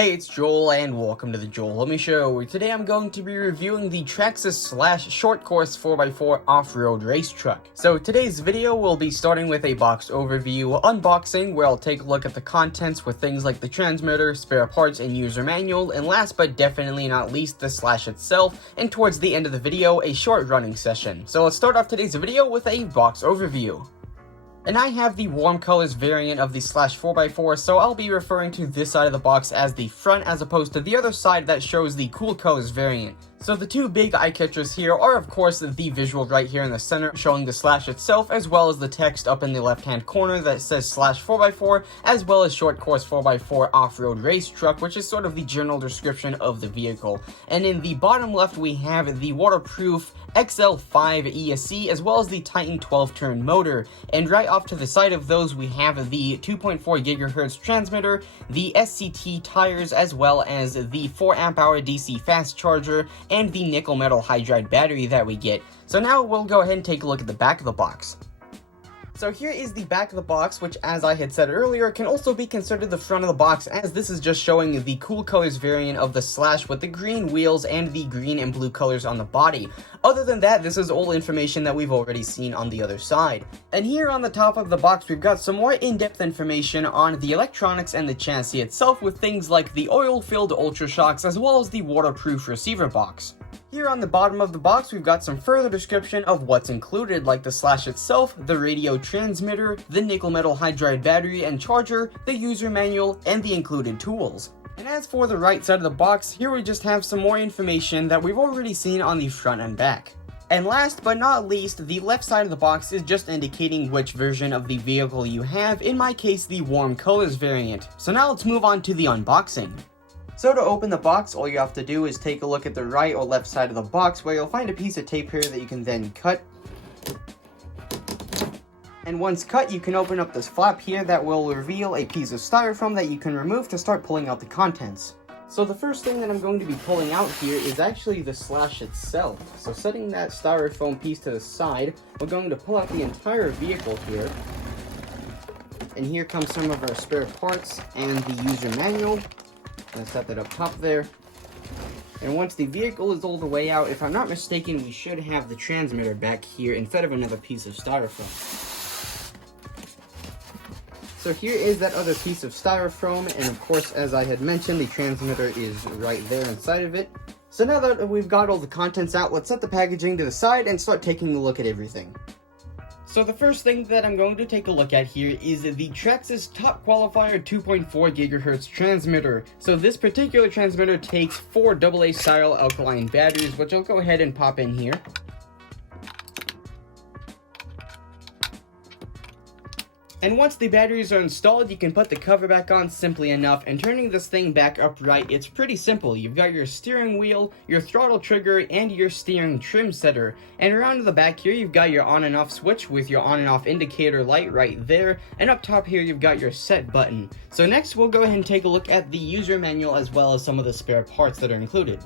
Hey, it's Joel and welcome to the Joel Let Me Show. Today I'm going to be reviewing the TRAXXAS-Slash Short Course 4x4 Off-Road Race Truck. So today's video will be starting with a box overview unboxing where I'll take a look at the contents with things like the transmitter, spare parts, and user manual, and last but definitely not least, the Slash itself, and towards the end of the video, a short running session. So let's start off today's video with a box overview. And I have the warm colors variant of the Slash 4x4, so I'll be referring to this side of the box as the front as opposed to the other side that shows the cool colors variant. So the two big eye catchers here are of course the visual right here in the center showing the Slash itself, as well as the text up in the left hand corner that says Slash 4x4, as well as Short Course 4x4 Off-Road Race Truck, which is sort of the general description of the vehicle. And in the bottom left we have the waterproof XL5 ESC as well as the Titan 12-turn motor, and right off to the side of those we have the 2.4 Gigahertz transmitter, the SCT tires, as well as the 4 amp hour DC fast charger, and the nickel metal hydride battery that we get. So now we'll go ahead and take a look at the back of the box. So here is the back of the box, which as I had said earlier can also be considered the front of the box, as this is just showing the cool colors variant of the Slash with the green wheels and the green and blue colors on the body. Other than that, this is all information that we've already seen on the other side. And here on the top of the box we've got some more in-depth information on the electronics and the chassis itself, with things like the oil-filled Ultra Shocks as well as the waterproof receiver box. Here on the bottom of the box we've got some further description of what's included, like the Slash itself, the radio transmitter, the nickel metal hydride battery and charger, the user manual, and the included tools. And as for the right side of the box, here we just have some more information that we've already seen on the front and back. And last but not least, the left side of the box is just indicating which version of the vehicle you have, in my case the warm colors variant. So now let's move on to the unboxing. So to open the box, all you have to do is take a look at the right or left side of the box, where you'll find a piece of tape here that you can then cut. And once cut, you can open up this flap here that will reveal a piece of styrofoam that you can remove to start pulling out the contents. So the first thing that I'm going to be pulling out here is actually the Slash itself. So setting that styrofoam piece to the side, we're going to pull out the entire vehicle here. And here comes some of our spare parts and the user manual. Gonna set that up top there. And once the vehicle is all the way out, if I'm not mistaken, we should have the transmitter back here instead of another piece of styrofoam. So here is that other piece of styrofoam, and of course, as I had mentioned, the transmitter is right there inside of it. So now that we've got all the contents out, let's set the packaging to the side and start taking a look at everything. So the first thing that I'm going to take a look at here is the TRAXXAS Top Qualifier 2.4 Gigahertz transmitter. So this particular transmitter takes 4 AA style alkaline batteries, which I'll go ahead and pop in here. And once the batteries are installed, you can put the cover back on simply enough, and turning this thing back upright, it's pretty simple. You've got your steering wheel, your throttle trigger, and your steering trim setter. And around to the back here, you've got your on and off switch with your on and off indicator light right there. And up top here, you've got your set button. So next, we'll go ahead and take a look at the user manual as well as some of the spare parts that are included.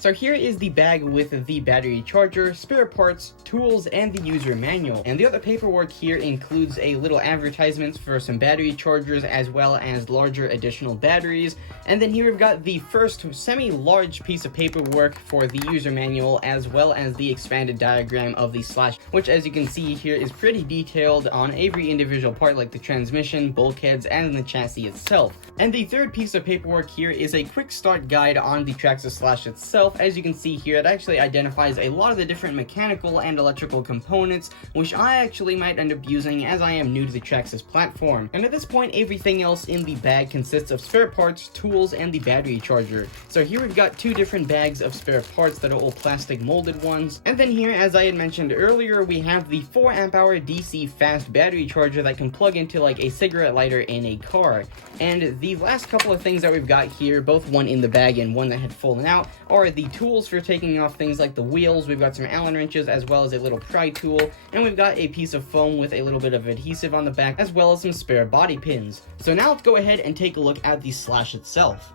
So here is the bag with the battery charger, spare parts, tools, and the user manual. And the other paperwork here includes a little advertisements for some battery chargers as well as larger additional batteries. And then here we've got the first semi-large piece of paperwork for the user manual as well as the expanded diagram of the Slash, which as you can see here is pretty detailed on every individual part, like the transmission, bulkheads, and the chassis itself. And the third piece of paperwork here is a quick start guide on the TRAXXAS-Slash itself. As you can see here, it actually identifies a lot of the different mechanical and electrical components, which I actually might end up using as I am new to the TRAXXAS platform. And at this point, everything else in the bag consists of spare parts, tools, and the battery charger. So here we've got 2 different bags of spare parts that are all plastic molded ones. And then here, as I had mentioned earlier, we have the 4 amp hour DC fast battery charger that can plug into like a cigarette lighter in a car. And the last couple of things that we've got here, both one in the bag and one that had fallen out, are the tools for taking off things like the wheels. We've got some Allen wrenches as well as a little pry tool, and we've got a piece of foam with a little bit of adhesive on the back as well as some spare body pins. So now let's go ahead and take a look at the Slash itself.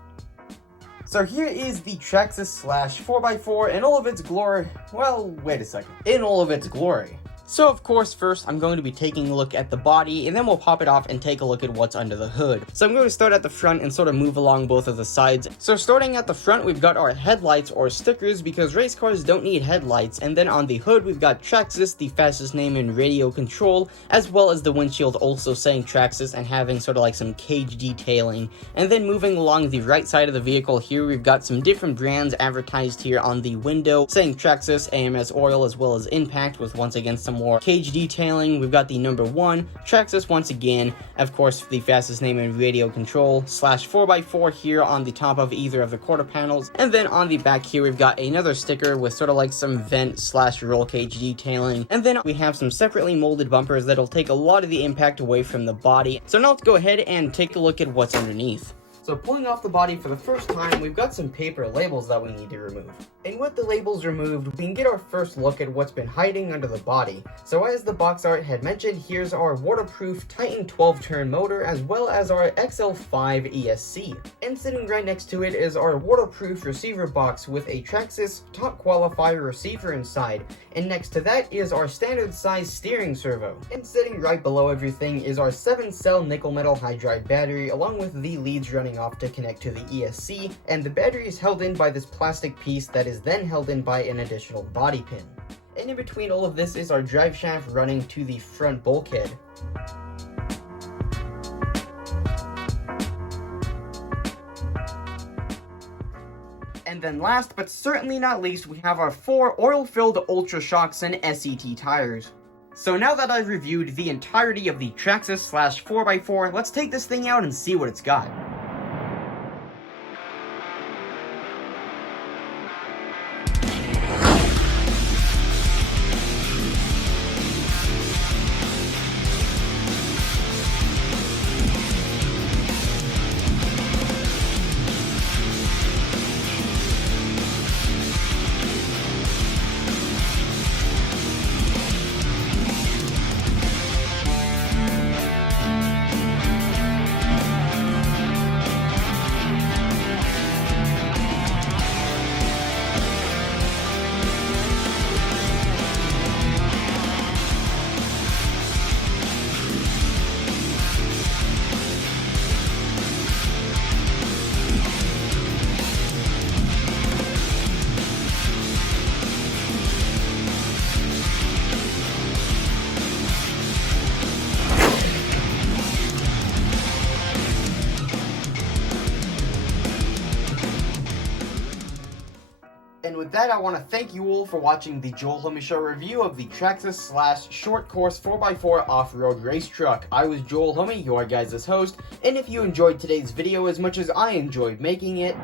So here is the TRAXXAS-Slash 4x4 in all of its glory. Well, wait a second. In all of its glory. So of course, first I'm going to be taking a look at the body, and then we'll pop it off and take a look at what's under the hood. So I'm going to start at the front and sort of move along both of the sides. So starting at the front, we've got our headlights or stickers, because race cars don't need headlights. And then on the hood, we've got TRAXXAS, the fastest name in radio control, as well as the windshield also saying TRAXXAS and having sort of like some cage detailing. And then moving along the right side of the vehicle here, we've got some different brands advertised here on the window, saying TRAXXAS, AMS Oil, as well as Impact, with once again some more cage detailing. We've got the number 1, TRAXXAS once again, of course the fastest name in radio control, slash 4x4 here on the top of either of the quarter panels. And then on the back here, we've got another sticker with sort of like some vent slash roll cage detailing. And then we have some separately molded bumpers that'll take a lot of the impact away from the body. So now let's go ahead and take a look at what's underneath. So pulling off the body for the first time, we've got some paper labels that we need to remove. And with the labels removed, we can get our first look at what's been hiding under the body. So as the box art had mentioned, here's our waterproof Titan 12-turn motor, as well as our XL5 ESC. And sitting right next to it is our waterproof receiver box with a TRAXXAS top qualifier receiver inside. And next to that is our standard size steering servo. And sitting right below everything is our 7-cell nickel metal hydride battery, along with the leads running off to connect to the ESC, and the battery is held in by this plastic piece that is then held in by an additional body pin. And in between all of this is our drive shaft running to the front bulkhead. And then last but certainly not least, we have our 4 oil-filled Ultra Shocks and SET tires. So now that I've reviewed the entirety of the TRAXXAS-Slash 4x4, let's take this thing out and see what it's got. And with that, I want to thank you all for watching the Joel Homie Show review of the TRAXXAS-Slash Short Course 4x4 Off-Road Race Truck. I was Joel Homie, your guys' host, and if you enjoyed today's video as much as I enjoyed making it,